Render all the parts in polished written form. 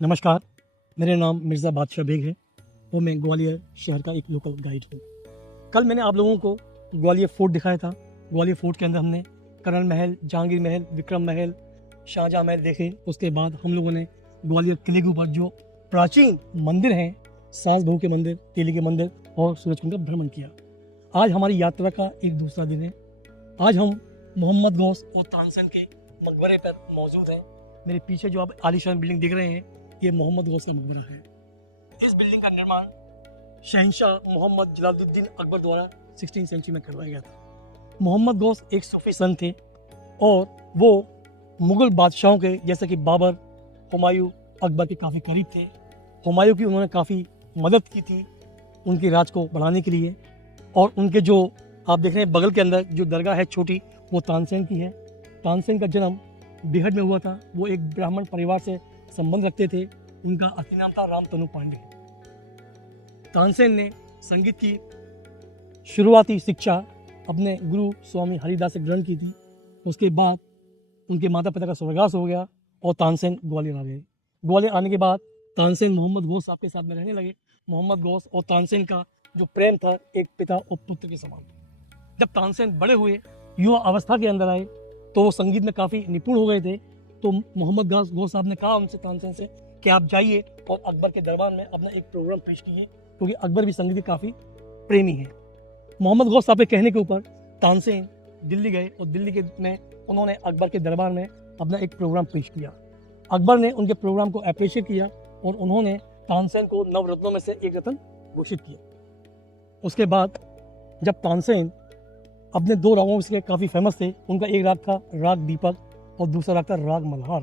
नमस्कार, मेरा नाम मिर्ज़ा बादशाह बेग है और मैं ग्वालियर शहर का एक लोकल गाइड हूँ। कल मैंने आप लोगों को ग्वालियर फोर्ट दिखाया था। ग्वालियर फोर्ट के अंदर हमने करण महल, जहांगीर महल, विक्रम महल, शाहजहाँ महल देखे। उसके बाद हम लोगों ने ग्वालियर किले के ऊपर जो प्राचीन मंदिर हैं, सास बहू के मंदिर, तेली के मंदिर और सूरजकुंड का भ्रमण किया। आज हमारी यात्रा का एक दूसरा दिन है। आज हम मोहम्मद गौस और तानसेन के मकबरे पर मौजूद हैं। मेरे पीछे जो आप आलीशान बिल्डिंग देख रहे हैं, ये मोहम्मद गौस का मकबरा है। इस बिल्डिंग का निर्माण शहंशाह मोहम्मद जलालुद्दीन अकबर द्वारा 16वीं सेंचुरी में करवाया गया था। मोहम्मद गौस एक सूफी संत थे और वो मुगल बादशाहों के जैसे कि बाबर, हुमायूं, अकबर के काफ़ी करीब थे। हुमायूं की उन्होंने काफ़ी मदद की थी उनके राज को बढ़ाने के लिए। और उनके जो आप देख रहे हैं बगल के अंदर जो दरगाह है छोटी, वो तानसेन की है। तानसेन का जन्म बेहद में हुआ था। वो एक ब्राह्मण परिवार से संबंध रखते थे। उनका असली नाम था रामतनु पांडे। तानसेन ने संगीत की शुरुआती शिक्षा अपने गुरु स्वामी हरिदास से ग्रहण की थी। उसके बाद उनके माता पिता का स्वर्गवास हो गया और तानसेन ग्वालियर आ गए। ग्वालियर आने के बाद तानसेन मोहम्मद गौस साहब के साथ में रहने लगे। मोहम्मद गौस और तानसेन का जो प्रेम था एक पिता और पुत्र के समान। जब तानसेन बड़े हुए, युवा अवस्था के अंदर आए, तो वो संगीत में काफ़ी निपुण हो गए थे। तो मोहम्मद गौस साहब ने कहा उनसे, तानसेन से, कि आप जाइए और अकबर के दरबार में अपना एक प्रोग्राम पेश कीजिए, क्योंकि अकबर भी संगीत के काफ़ी प्रेमी है। मोहम्मद गौस साहब के कहने के ऊपर तानसेन दिल्ली गए और दिल्ली के में उन्होंने अकबर के दरबार में अपना एक प्रोग्राम पेश किया। अकबर ने उनके प्रोग्राम को अप्रिशिएट किया और उन्होंने तानसेन को नवरत्नों में से एक रत्न घोषित किया। उसके बाद जब तानसेन अपने दो रागों से काफ़ी फेमस थे, उनका एक राग था राग दीपक और दूसरा राग था राग मल्हार।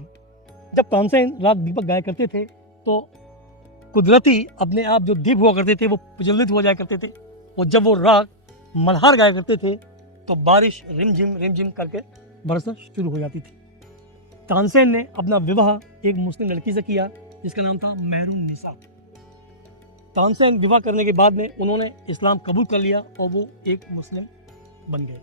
जब तानसेन राग दीपक गाया करते थे तो कुदरती अपने आप जो दीप हुआ करते थे वो प्रज्वलित हो जाया करते थे। और जब वो राग मल्हार गाया करते थे तो बारिश रिमझिम करके बरसना शुरू हो जाती थी। तानसेन ने अपना विवाह एक मुस्लिम लड़की से किया जिसका नाम था महरून निसा। तानसेन विवाह करने के बाद में उन्होंने इस्लाम कबूल कर लिया और वो एक मुस्लिम बन गए।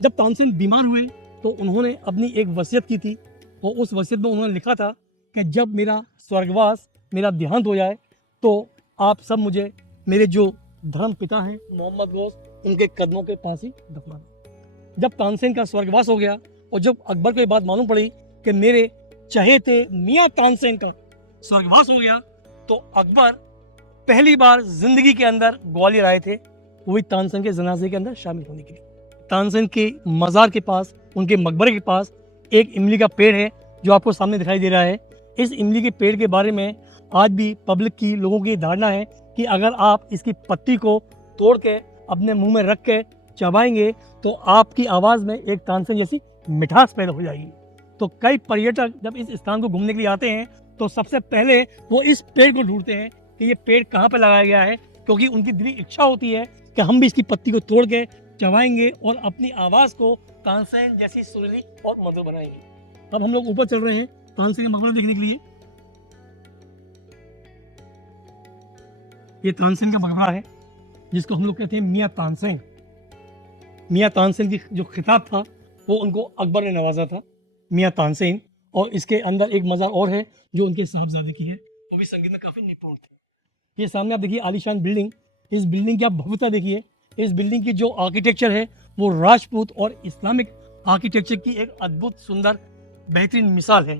जब तानसेन बीमार हुए तो उन्होंने अपनी एक वसीयत की थी और उस वसीयत में उन्होंने लिखा था कि जब मेरा स्वर्गवास, मेरा देहांत हो जाए तो आप सब मुझे मेरे जो धर्म पिता हैं मोहम्मद गौस, उनके कदमों के पास ही दफनाना। जब तानसेन का स्वर्गवास हो गया और जब अकबर को ये बात मालूम पड़ी कि मेरे चहेते मियाँ तानसेन का स्वर्गवास हो गया, तो अकबर पहली बार जिंदगी के अंदर ग्वालियर आए थे, वही तानसेन के जनाजे के अंदर शामिल होने के लिए। तानसेन के मज़ार के पास, उनके मकबरे के पास एक इमली का पेड़ है जो आपको सामने दिखाई दे रहा है। इस इमली के पेड़ के बारे में आज भी पब्लिक की, लोगों की धारणा है कि अगर आप इसकी पत्ती को तोड़ के अपने मुंह में रख के चबाएंगे तो आपकी आवाज़ में एक तानसेन जैसी मिठास पैदा हो जाएगी। तो कई पर्यटक जब इस स्थान को घूमने के लिए आते हैं तो सबसे पहले वो इस पेड़ को ढूंढते हैं कि ये पेड़ कहाँ पर लगाया गया है, क्योंकि उनकी दिली इच्छा होती है कि हम भी इसकी पत्ती को तोड़ के चबाएंगे और अपनी आवाज़ को तानसेन जैसी सुरीली और मधुर बनाएंगे। अब हम लोग ऊपर चल रहे हैं तानसेन का मकबरा देखने के लिए। ये तानसेन का मकबरा है जिसको हम लोग कहते हैं मियाँ तानसेन। मियाँ तानसेन की जो खिताब था वो उनको अकबर ने नवाजा था, मियाँ तानसेन। और इसके अंदर एक मज़ार और है जो उनके साहबजादे की है, वो भी संगीत में काफ़ी निपुण थे। ये सामने आप देखिए आलीशान बिल्डिंग, इस बिल्डिंग की आप भव्यता देखिए। इस बिल्डिंग की जो आर्किटेक्चर है वो राजपूत और इस्लामिक आर्किटेक्चर की एक अद्भुत, सुंदर, बेहतरीन मिसाल है।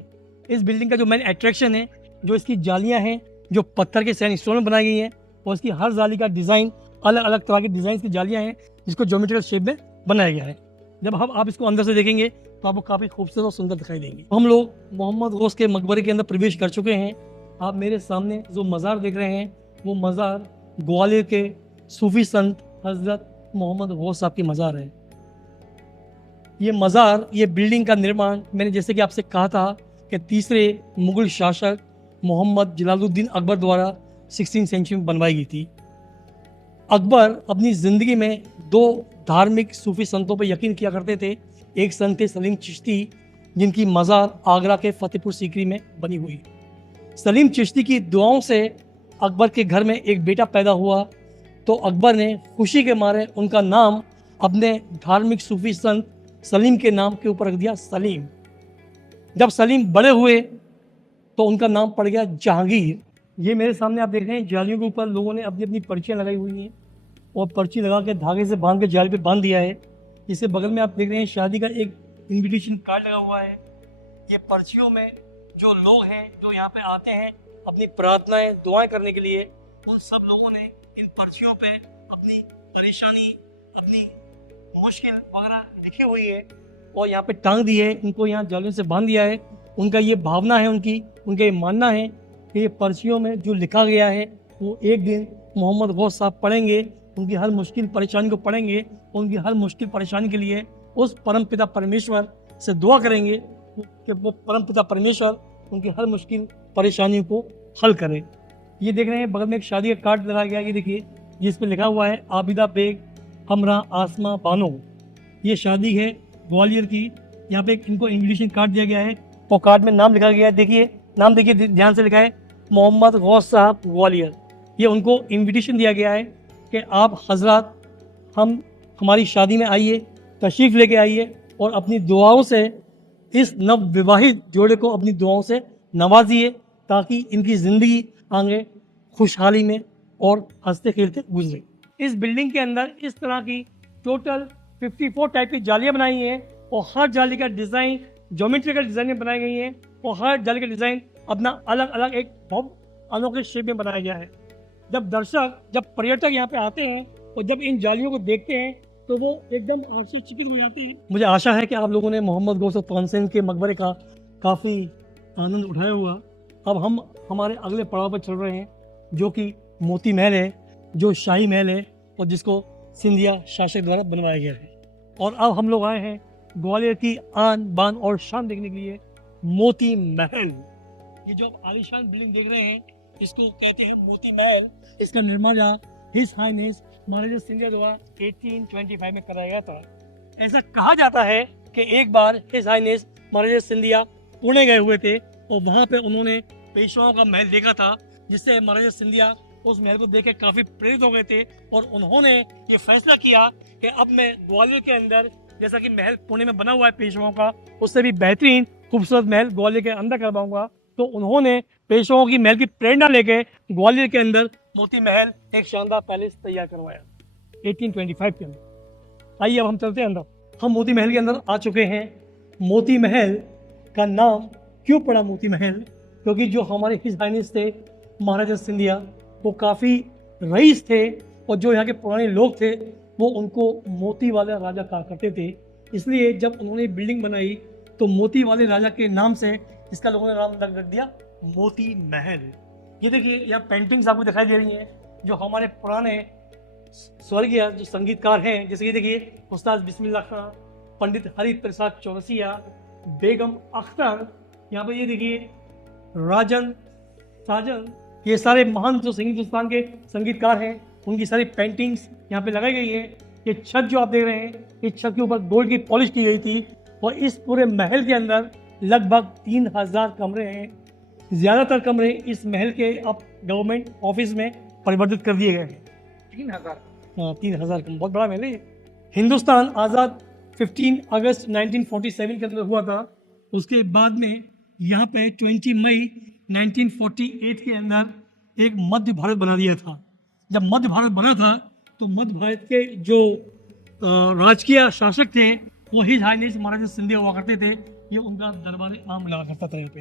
इस बिल्डिंग का जो मेन अट्रैक्शन है, जो इसकी जालियाँ हैं, जो पत्थर के सैंडस्टोन में बनाई गई हैं, और इसकी हर जाली का डिज़ाइन अलग अलग तरह के डिज़ाइन की जालियाँ हैं जिसको ज्योमेट्रिकल शेप में बनाया गया है। जब आप इसको अंदर से देखेंगे तो आपको काफ़ी खूबसूरत और सुंदर दिखाई देंगे। हम लोग मोहम्मद गौस के मकबरे के अंदर प्रवेश कर चुके हैं। आप मेरे सामने जो मज़ार देख रहे हैं वो मज़ार ग्वालियर के सूफी संत हज़रत मोहम्मद गौस साहब की मज़ार है। ये मज़ार, ये बिल्डिंग का निर्माण मैंने जैसे कि आपसे कहा था कि तीसरे मुगल शासक मोहम्मद जलालुद्दीन अकबर द्वारा 16वीं सेंचुरी में बनवाई गई थी। अकबर अपनी ज़िंदगी में दो धार्मिक सूफी संतों पर यकीन किया करते थे। एक संत थे सलीम चिश्ती, जिनकी मज़ार आगरा के फतेहपुर सीकरी में बनी हुई। सलीम चिश्ती की दुआओं से अकबर के घर में एक बेटा पैदा हुआ, तो अकबर ने खुशी के मारे उनका नाम अपने धार्मिक सूफी संत सलीम के नाम के ऊपर रख दिया, सलीम। जब सलीम बड़े हुए तो उनका नाम पड़ गया जहांगीर। ये मेरे सामने आप देख रहे हैं, जालियों के ऊपर लोगों ने अपनी अपनी पर्चियाँ लगाई हुई हैं और पर्ची लगा के धागे से बांध के जाल पे बांध दिया है। इसके बगल में आप देख रहे हैं शादी का एक इनविटेशन कार्ड लगा हुआ है। ये पर्चियों में जो लोग हैं जो यहाँ पे आते हैं अपनी प्रार्थनाएं दुआएं करने के लिए, उन सब लोगों ने इन पर्चियों पे अपनी परेशानी, अपनी मुश्किल वगैरह लिखी हुई है और यहाँ पे टांग दी है, इनको यहाँ जालियों से बांध दिया है। उनका ये भावना है, उनका ये मानना है कि ये पर्चियों में जो लिखा गया है वो एक दिन मोहम्मद गौस साहब पढ़ेंगे, उनकी हर मुश्किल परेशानी को पढ़ेंगे, उनकी हर मुश्किल परेशानी के लिए उस परमपिता परमेश्वर से दुआ करेंगे कि वो परमपिता परमेश्वर उनकी हर मुश्किल परेशानियों को हल करे। ये देख रहे हैं बगल में एक शादी का कार्ड लगाया गया, ये देखिए जिस पे लिखा हुआ है आबिदा बेग हमरा आसमा बानो। ये शादी है ग्वालियर की। यहाँ पे इनको इन्विटेशन कार्ड दिया गया है और कार्ड में नाम लिखा गया है। देखिए नाम, देखिए ध्यान से लिखा है मोहम्मद गौस साहब ग्वालियर। ये उनको इन्विटेशन दिया गया है कि आप हजरात हमारी शादी में आइए, तशरीफ़ लेके आइए और अपनी दुआओं से इस नव विवाहित जोड़े को अपनी दुआओं से नवाजिए ताकि इनकी ज़िंदगी आगे खुशहाली में और हंसते खेलते गुजरे। इस बिल्डिंग के अंदर इस तरह की टोटल 54 टाइप की जालियाँ बनाई हैं और हर जाली का डिज़ाइन ज्योमेट्रिकल डिज़ाइन में बनाई गई हैं और हर जाली का डिज़ाइन अपना अलग अलग एक बहुत अनोखे शेप में बनाया गया है। जब पर्यटक यहाँ पे आते हैं और जब इन जालियों को देखते हैं तो वो एकदम आश्चर्यचकित हो जाते हैं। मुझे आशा है कि आप लोगों ने मोहम्मद गौस तानसेन के मकबरे का काफ़ी आनंद उठाया हुआ। अब हम हमारे अगले पड़ाव पर चल रहे हैं जो कि मोती महल है, जो शाही महल है और जिसको सिंधिया शासक द्वारा बनवाया गया है। और अब हम लोग आए हैं ग्वालियर की आन बान और शान देखने के लिए, मोती महल। ये जो आप आलीशान बिल्डिंग देख रहे हैं इसको कहते हैं मोती महल। इसका निर्माण हिज हाइनेस महाराजा सिंधिया द्वारा 1825 में कराया गया था। ऐसा कहा जाता है कि एक बार हिज हाइनेस महाराजा सिंधिया पुणे गए हुए थे और वहाँ पे उन्होंने पेशवाओं का महल देखा था, जिससे महाराजा सिंधिया उस महल को देख के काफ़ी प्रेरित हो गए थे और उन्होंने ये फैसला किया कि अब मैं ग्वालियर के अंदर, जैसा कि महल पुणे में बना हुआ है पेशवाओं का, उससे भी बेहतरीन खूबसूरत महल ग्वालियर के अंदर करवाऊंगा। तो उन्होंने पेशवाओं की महल की प्रेरणा लेके ग्वालियर के अंदर मोती महल एक शानदार पैलेस तैयार करवाया 1825 के अंदर। आइए अब हम चलते हैं अंदर। हम मोती महल के अंदर आ चुके हैं। मोती महल का नाम क्यों पड़ा मोती महल? क्योंकि जो हमारे हिज हाइनेस थे महाराजा सिंधिया, वो काफ़ी रईस थे और जो यहाँ के पुराने लोग थे वो उनको मोती वाले राजा कहा करते थे। इसलिए जब उन्होंने बिल्डिंग बनाई तो मोती वाले राजा के नाम से इसका लोगों ने नाम रख दिया मोती महल। ये देखिए यहाँ पेंटिंग्स आपको दिखाई दे रही हैं जो हमारे पुराने स्वर्गीय जो संगीतकार हैं, जैसे कि देखिए उस्ताद बिस्मिल्लाह खां, पंडित हरि प्रसाद चौरसिया, बेगम अख्तर, यहाँ पर ये देखिए राजन साजन, ये सारे महान जो हिंदुस्तान के संगीतकार हैं उनकी सारी पेंटिंग्स यहाँ पे लगाई गई है। ये छत जो आप देख रहे हैं, इस छत के ऊपर गोल्ड की पॉलिश की गई थी और इस पूरे महल के अंदर लगभग 3000 कमरे हैं। ज़्यादातर कमरे इस महल के अब गवर्नमेंट ऑफिस में परिवर्तित कर दिए गए हैं। 3000? हाँ, 3000 कमरे, बहुत बड़ा महल है। हिंदुस्तान आज़ाद 15 अगस्त 1947 के अंदर हुआ था। उसके बाद में यहाँ पे 20 मई 1948 के अंदर एक मध्य भारत बना दिया था। जब मध्य भारत बना था तो मध्य भारत के जो राजकीय शासक थे वो हिज हाइनेस महाराजा सिंधिया हुआ करते थे। ये उनका दरबार आम लगा करता था। यहाँ पे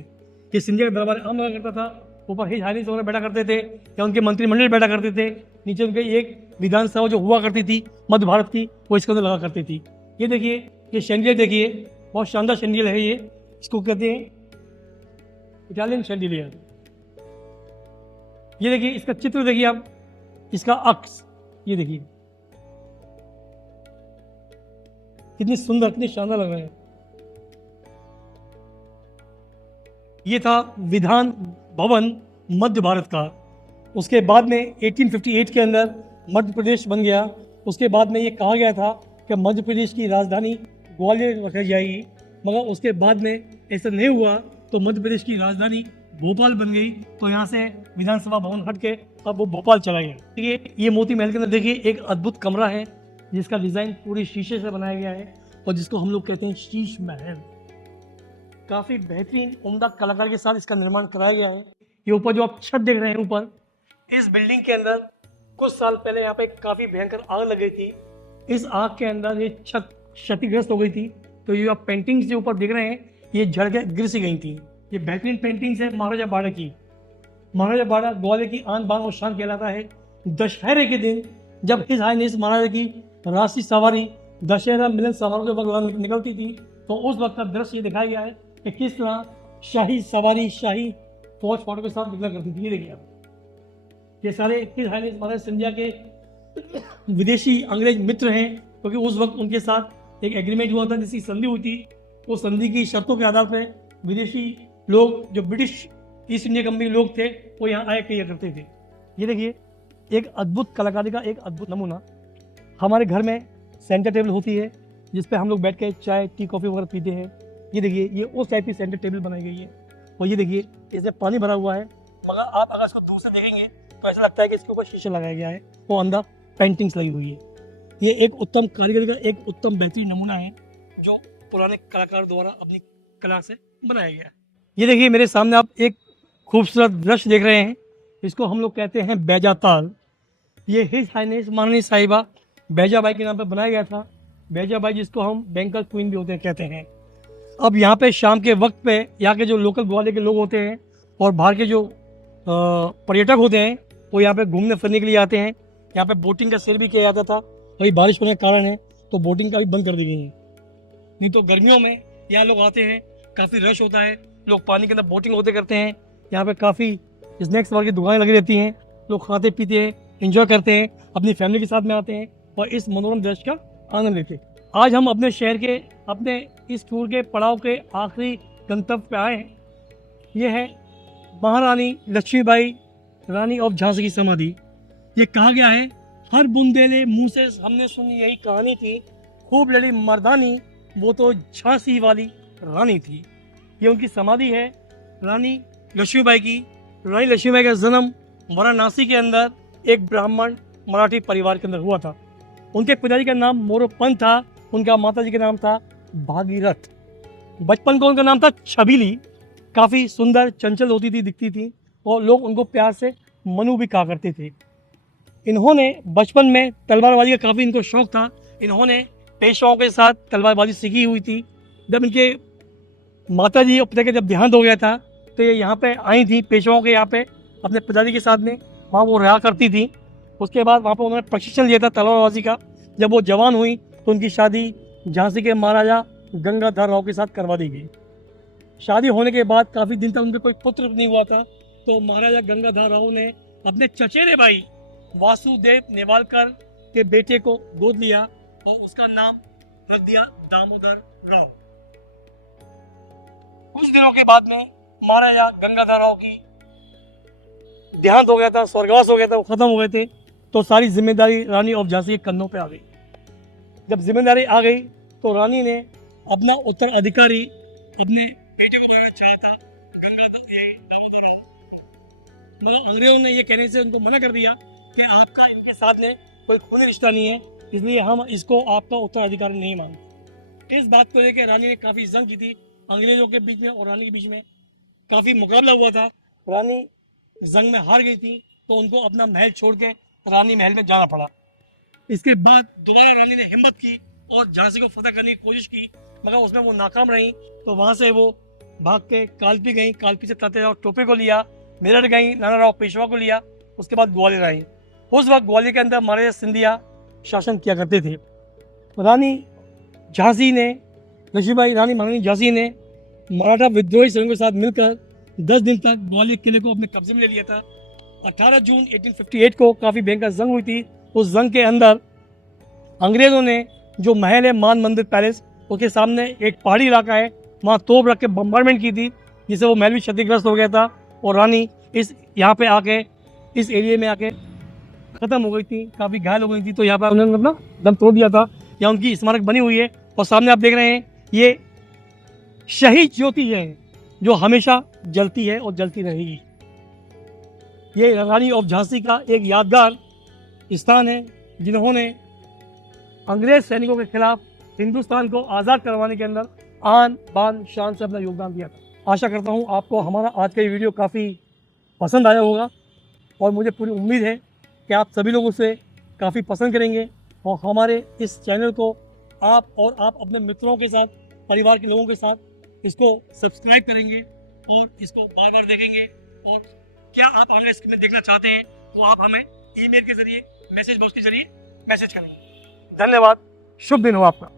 ये सिंधिया का दरबार आम लगा करता था। ऊपर हिज हाइनेस वगैरह बैठा करते थे या उनके मंत्रिमंडल बैठा करते थे। नीचे उनके एक विधानसभा जो हुआ करती थी मध्य भारत की, वो इसके अंदर लगा करती थी। ये देखिए, ये शैंडिलियर देखिए, बहुत शानदार शैंडिलियर है। ये इसको कहते हैं इटालियन शैंडिलियर। ये देखिए, इसका चित्र देखिए आप, इसका अक्स ये देखिए कितनी सुंदर, कितनी शानदार लग रहा है। ये था विधान भवन मध्य भारत का। उसके बाद में 1858 के अंदर मध्य प्रदेश बन गया। उसके बाद में ये कहा गया था कि मध्य प्रदेश की राजधानी ग्वालियर रखी जाएगी, मगर उसके बाद में ऐसा नहीं हुआ तो मध्य प्रदेश की राजधानी भोपाल बन गई। तो यहाँ से विधानसभा भवन हट के अब वो भोपाल चला गया। देखिए, ये मोती महल के अंदर देखिए एक अद्भुत कमरा है जिसका डिज़ाइन पूरी शीशे से बनाया गया है और जिसको हम लोग कहते हैं शीश महल। काफ़ी बेहतरीन उम्दा कलाकार के साथ इसका निर्माण कराया गया है। ये ऊपर जो आप छत देख रहे हैं ऊपर, इस बिल्डिंग के अंदर कुछ साल पहले यहाँ पे काफ़ी भयंकर आग लग गई थी। इस आग के अंदर ये छत क्षतिग्रस्त हो गई थी। तो ये आप पेंटिंग्स जो ऊपर देख रहे हैं ये जड़ के गिर सी गई थी। ये बेहतरीन पेंटिंग्स है महाराजा बाड़ा की। महाराजा बाड़ा ग्वालियर की आन बान और शान कहलाता है। दशहरे के दिन जब हिज हाइनेस महाराजा की राशि सवारी दशहरा मिलन समारोह के वक्त निकलती थी, तो उस वक्त का दृश्य ये दिखाया गया है कि किस तरह शाही सवारी शाही फौज फाटों के साथ निकला करती थी। ये देखिए आप, ये सारे हिज हाइनेस महाराज सिंधिया के विदेशी अंग्रेज मित्र हैं, क्योंकि उस वक्त उनके साथ एक एग्रीमेंट हुआ था, जिसकी संधि हुई थी। उस संधि की शर्तों के आधार पर विदेशी लोग जो ब्रिटिश ईस्ट इंडिया कंपनी के लोग थे वो यहाँ आया किया करते थे। ये देखिए एक अद्भुत कलाकारी का एक अद्भुत नमूना। हमारे घर में सेंटर टेबल होती है जिस पे हम लोग बैठ के चाय टी कॉफ़ी वगैरह पीते हैं। ये देखिए ये उस टाइप की सेंटर टेबल बनाई गई है। और ये देखिए इसमें पानी भरा हुआ है, मगर आप अगर इसको दूर से देखेंगे तो ऐसा लगता है कि इसके ऊपर शीशा लगाया गया है, वो अंदर पेंटिंग्स लगी हुई है। ये एक उत्तम कारीगरी का एक उत्तम बेहतरीन नमूना है जो पुराने कलाकार द्वारा अपनी कला से बनाया गया है। ये देखिए मेरे सामने आप एक खूबसूरत दृश्य देख रहे हैं, इसको हम लोग कहते हैं बैजा ताल। ये हिज हाइनेस महारानी साहिबा बैजाबाई के नाम पर बनाया गया था। बैजाबाई जिसको हम बैंकर क्वीन भी होते हैं कहते हैं। अब यहाँ पे शाम के वक्त पे यहाँ के जो लोकल ग्वालियर के लोग होते हैं और बाहर के जो पर्यटक होते हैं वो यहाँ पे घूमने फिरने के लिए आते हैं। यहाँ पे बोटिंग का सेल भी किया जाता था, वही बारिश होने के कारण है तो बोटिंग का भी बंद कर दी गई है। नहीं तो गर्मियों में यहाँ लोग आते हैं, काफ़ी रश होता है, लोग पानी के अंदर बोटिंग होते करते हैं। यहाँ पे काफ़ी स्नैक्स वगैरह की दुकानें लगी रहती हैं, लोग खाते पीते हैं, एंजॉय करते हैं, अपनी फैमिली के साथ में आते हैं और इस मनोरम दृश्य का आनंद लेते हैं। आज हम अपने शहर के अपने इस टूर के पड़ाव के आखिरी गंतव्य पे आए हैं। ये है महारानी लक्ष्मीबाई रानी ऑफ झांसी की समाधि। ये कहा गया है हर बुंदेले मुँह से हमने सुनी यही कहानी थी, खूब लड़ी मर्दानी वो तो झांसी वाली रानी थी। ये उनकी समाधि है रानी लक्ष्मीबाई की। रानी लक्ष्मीबाई का जन्म वाराणसी के अंदर एक ब्राह्मण मराठी परिवार के अंदर हुआ था। उनके पिताजी का नाम मोरोपंत था, उनका माताजी का नाम था भागीरथ। बचपन को उनका नाम था छबीली। काफ़ी सुंदर चंचल होती थी, दिखती थी और लोग उनको प्यार से मनु भी कहा करते थे। इन्होंने बचपन में तलवारबाजी का काफ़ी इनको शौक था। इन्होंने पेशवाओं के साथ तलवारबाजी सीखी हुई थी। जब इनके माताजी और पिता का जब देहांत हो गया था तो ये यहाँ पे आई थी पेशवाओं के यहाँ पे अपने पिताजी के साथ में, वहाँ वो रहा करती थी। उसके बाद वहाँ पर उन्होंने प्रशिक्षण लिया था तलवारबाजी का। जब वो जवान हुई तो उनकी शादी झांसी के महाराजा गंगाधर राव के साथ करवा दी गई। शादी होने के बाद काफ़ी दिन तक उनके कोई पुत्र नहीं हुआ था, तो महाराजा गंगाधर राव ने अपने चचेरे भाई वासुदेव नेवालकर के बेटे को गोद लिया और उसका नाम रख दिया दामोदर राव। कुछ दिनों के बाद में महाराजा गंगाधर राव की देहांत हो गया था, स्वर्गवास हो गया था, वो खत्म हो गए थे। तो सारी जिम्मेदारी रानी ऑफ झांसी के कंधों पे आ गई। जब जिम्मेदारी आ गई तो रानी ने अपना उत्तराधिकारी अपने बेटे को बनाना चाहा था दामोदर राव, मगर अंग्रेजों ने ये कहने से उनको मना कर दिया कि आपका इनके साथ में कोई खूनी रिश्ता नहीं है, इसलिए हम इसको आपका उत्तराधिकारी नहीं मानते। इस बात को लेकर रानी ने काफ़ी जंग की थी अंग्रेजों के बीच में और रानी के बीच में काफ़ी मुकाबला हुआ था। रानी जंग में हार गई थी तो उनको अपना महल छोड़ के रानी महल में जाना पड़ा। इसके बाद दोबारा रानी ने हिम्मत की और झांसी को फतह करने की कोशिश की, मगर उसमें वो नाकाम रही। तो वहाँ से वो भाग के कालपी गई, कालपी से तात्याराव टोपे को लिया, मेरठ गई, नाना राव पेशवा को लिया, उसके बाद ग्वालियर आई। उस वक्त ग्वालियर के अंदर महाराजा सिंधिया शासन किया करते थे। रानी झांसी ने लक्ष्मीबाई रानी महारानी झांसी ने मराठा विद्रोही सेनाओं के साथ मिलकर 10 दिन तक ग्वालियर किले को अपने कब्जे में ले लिया था। 18 जून 1858 को काफ़ी भयंकर जंग हुई थी। उस जंग के अंदर अंग्रेज़ों ने जो महल है मान मंदिर पैलेस, उसके सामने एक पहाड़ी इलाका है, वहाँ तोप रख के बम्बारमेंट की थी, जिससे वो महल भी क्षतिग्रस्त हो गया था और रानी इस यहाँ पे आके इस एरिया में आके ख़त्म हो गई थी, काफ़ी घायल हो गई थी। तो यहाँ पर उन्होंने अपना दम तोड़ दिया था। यहाँ उनकी स्मारक बनी हुई है और सामने आप देख रहे हैं ये शहीद ज्योति है जो हमेशा जलती है और जलती रहेगी। ये रानी ऑफ झांसी का एक यादगार स्थान है जिन्होंने अंग्रेज सैनिकों के खिलाफ हिंदुस्तान को आज़ाद करवाने के अंदर आन बान शान से अपना योगदान दिया था। आशा करता हूँ आपको हमारा आज का ये वीडियो काफ़ी पसंद आया होगा और मुझे पूरी उम्मीद है कि आप सभी लोग उसे काफ़ी पसंद करेंगे और हमारे इस चैनल को आप अपने मित्रों के साथ, परिवार के लोगों के साथ इसको सब्सक्राइब करेंगे और इसको बार बार देखेंगे। और क्या आप आगे इसमें देखना चाहते हैं तो आप हमें ईमेल के जरिए, मैसेज बॉक्स के जरिए मैसेज करेंगे। धन्यवाद, शुभ दिन हो आपका।